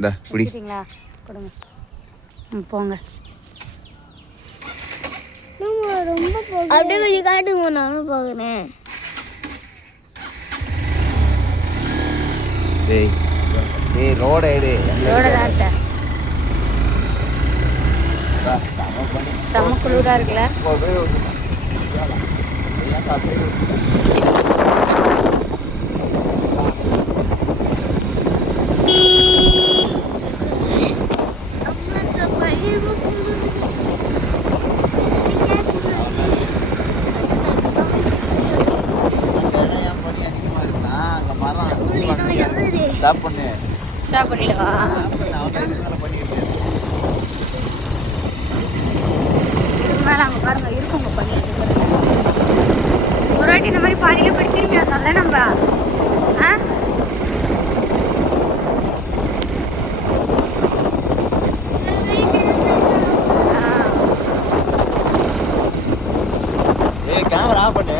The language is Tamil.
இந்த குடி. வச்சுட்டீங்களா? கொடுங்க. போங்க. ரொம்ப அப்படியே கொஞ்சம் காட்டுங்க, நானும் போகிறேன். டேய் ரோட எடு. ரோட தான் செம்ம குளிராக இருக்குல்ல. ஸ்டாப் பண்ணு. ஸ்டாப் பண்ணிடுவா. இதுக்கு மேலே அங்கே பாருங்க இருக்குங்க பண்ணி. ஒரு வாட்டி இந்த மாதிரி பாதியில போய் திரும்பி வந்தோம்ல நம்ம. ஆ கேமரா ஆஃப் பண்ணு.